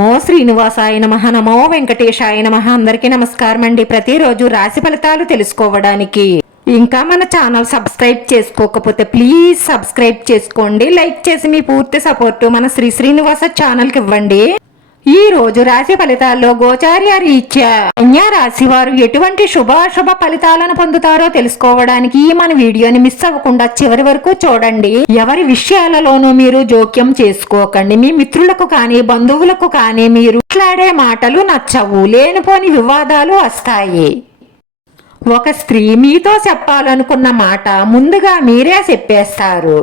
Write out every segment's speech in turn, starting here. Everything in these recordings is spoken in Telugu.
నమో శ్రీనివాసాయ నమ నమో వెంకటేశాయ నమ. అందరికీ నమస్కారం అండి. ప్రతిరోజు రాశి ఫలితాలు తెలుసుకోవడానికి. ఇంకా మన ఛానల్ సబ్స్క్రైబ్ చేసుకోకపోతే ప్లీజ్ సబ్స్క్రైబ్ చేసుకోండి. లైక్ చేసి మీ పూర్తి సపోర్టు మన శ్రీ శ్రీనివాస ఛానల్కి ఇవ్వండి. ఈ రోజు రాశి ఫలితాల్లో గోచార్య రీత్యా కన్యా రాశి వారు ఎటువంటి శుభాశుభ ఫలితాలను పొందుతారో తెలుసుకోవడానికి ఈ మన వీడియోని మిస్ అవ్వకుండా చివరి వరకు చూడండి. ఎవరి విషయాలలోనూ మీరు జోక్యం చేసుకోకండి. మీ మిత్రులకు కానీ బంధువులకు కానీ మీరు మాట్లాడే మాటలు నచ్చవు. లేనిపోని వివాదాలు వస్తాయి. ఒక స్త్రీ మీతో చెప్పాలనుకున్న మాట ముందుగా మీరే చెప్పేస్తారు.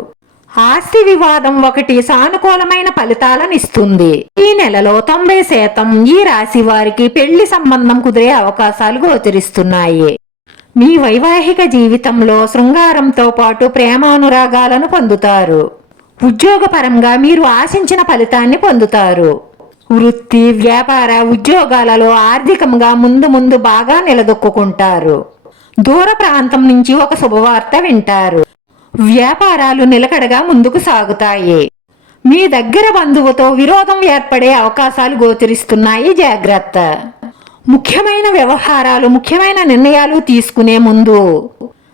ఆస్తి వివాదం ఒకటి సానుకూలమైన ఫలితాలను ఇస్తుంది. ఈ నెలలో తొంభై శాతం ఈ రాశి వారికి పెళ్ళి సంబంధం కుదిరే అవకాశాలు గోచరిస్తున్నాయి. మీ వైవాహిక జీవితంలో శృంగారంతో పాటు ప్రేమానురాగాలను పొందుతారు. ఉద్యోగపరంగా మీరు ఆశించిన ఫలితాన్ని పొందుతారు. వృత్తి వ్యాపార ఉద్యోగాలలో ఆర్థికంగా ముందు ముందు బాగా నిలదొక్కుంటారు దూర ప్రాంతం నుంచి ఒక శుభవార్త వింటారు. వ్యాపారాలు నిలకడగా ముందుకు సాగుతాయి. మీ దగ్గర బంధువుతో విరోధం ఏర్పడే అవకాశాలు గోచరిస్తున్నాయి జాగ్రత్త. ముఖ్యమైన వ్యవహారాలు ముఖ్యమైన నిర్ణయాలు తీసుకునే ముందు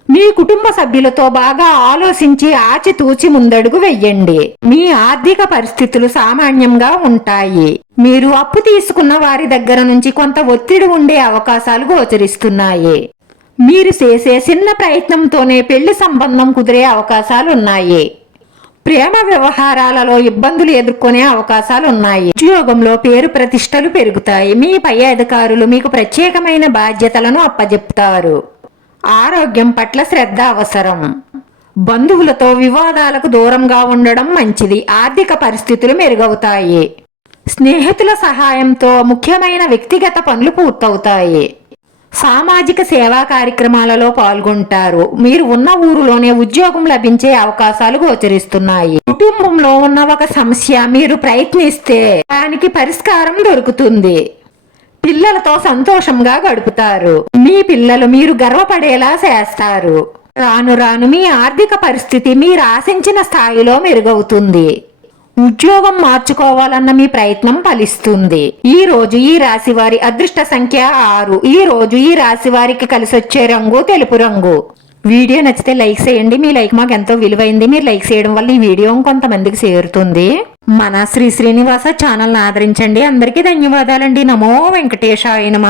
మీ కుటుంబ సభ్యులతో బాగా ఆలోచించి ఆచితూచి ముందడుగు వెయ్యండి మీ ఆర్థిక పరిస్థితులు సామాన్యంగా ఉంటాయి. మీరు అప్పు తీసుకున్న వారి దగ్గర నుంచి కొంత ఒత్తిడి ఉండే అవకాశాలు గోచరిస్తున్నాయి. మీరు చేసే చిన్న ప్రయత్నంతోనే పెళ్ళి సంబంధం కుదిరే అవకాశాలు ఉన్నాయి ప్రేమ వ్యవహారాలలో ఇబ్బందులు ఎదుర్కొనే అవకాశాలు ఉన్నాయి ఉద్యోగంలో పేరు ప్రతిష్టలు పెరుగుతాయి. మీ పై అధికారులు మీకు ప్రత్యేకమైన బాధ్యతలను అప్పజెప్తారు. ఆరోగ్యం పట్ల శ్రద్ధ అవసరం. బంధువులతో వివాదాలకు దూరంగా ఉండడం మంచిది. ఆర్థిక పరిస్థితులు మెరుగవుతాయి. స్నేహితుల సహాయంతో ముఖ్యమైన వ్యక్తిగత పనులు పూర్తవుతాయి. సామాజిక సేవా కార్యక్రమాలలో పాల్గొంటారు. మీరు ఉన్న ఊరిలోనే ఉద్యోగం లభించే అవకాశాలు గోచరిస్తున్నాయి. కుటుంబంలో ఉన్న ఒక సమస్య మీరు ప్రయత్నిస్తే దానికి పరిష్కారం దొరుకుతుంది. పిల్లలతో సంతోషంగా గడుపుతారు. మీ పిల్లలు మీరు గర్వపడేలా చేస్తారు. రాను రాను మీ ఆర్థిక పరిస్థితి మీరు ఆశించిన స్థాయిలో మెరుగవుతుంది. ఉద్యోగం మార్చుకోవాలన్న మీ ప్రయత్నం ఫలిస్తుంది. ఈ రోజు ఈ రాశి వారి అదృష్ట సంఖ్య ఆరు. ఈ రోజు ఈ రాశి వారికి కలిసి వచ్చే రంగు తెలుపు రంగు. వీడియో నచ్చితే లైక్ చేయండి. మీ లైక్ మాకు ఎంతో విలువైంది. మీరు లైక్ చేయడం వల్ల ఈ వీడియో కొంతమందికి చేరుతుంది. మన శ్రీ శ్రీనివాస ఛానల్ని ఆదరించండి. అందరికీ ధన్యవాదాలండి. నమో వెంకటేశాయ నమ.